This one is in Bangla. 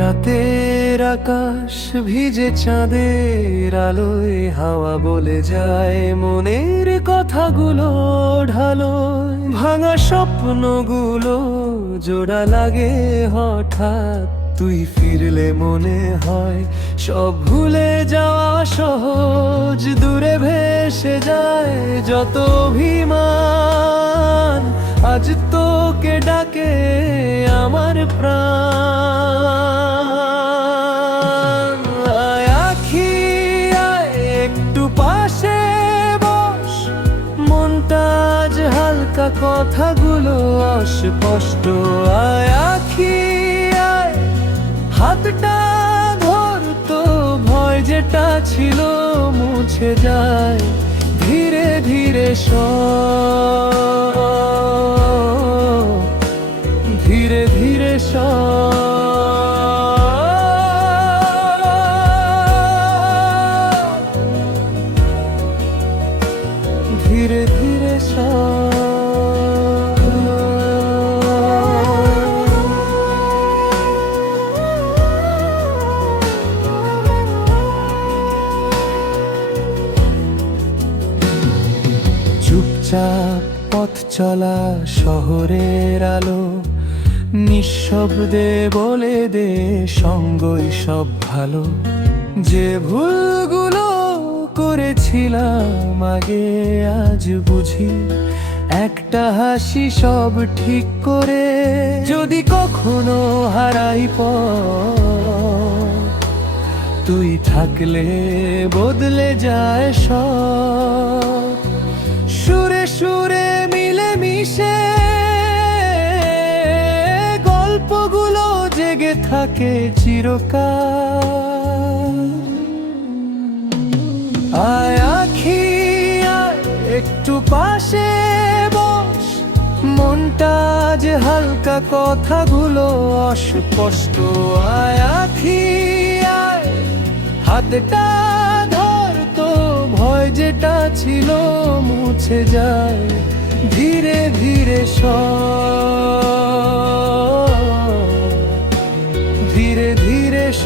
রাতের আকাশ ভিজে চাঁদের আলোয় হাওয়া বলে যায়, মনের কথাগুলো ঢালোয়। ভাঙা স্বপ্নগুলো জোড়া লাগে, হঠাৎ তুই ফিরলে মনে হয়, সব ভুলে যাওয়া সহজ, দূরে ভেসে যায় যত অভিমান। আজ তোকে ডাকে আমার প্রাণ। কথাগুলো অস্পষ্ট। আয় আখি আয়। হাতটা ভয় যেটা ছিল মুছে যায়। ধীরে ধীরে সব। চুপচাপ পথ চলা, শহরের আলো। নিঃশব্দে বলে দে, সঙ্গই সব ভালো। যে ভুলগুলো করেছিলাম আগে আজ বুঝি, একটা হাসি সব ঠিক করে যদি কখনো হারাই তুই থাকলে বদলে যায় সব। জেগে থাকে চিরকাল। আয় একটু পাশে বস। মনটা যে হালকা কথাগুলো অস্পষ্ট। আয় আখি হাতটা ধর তো, ভয় যেটা ছিল মুছে যায়। ধীরে ধীরে সব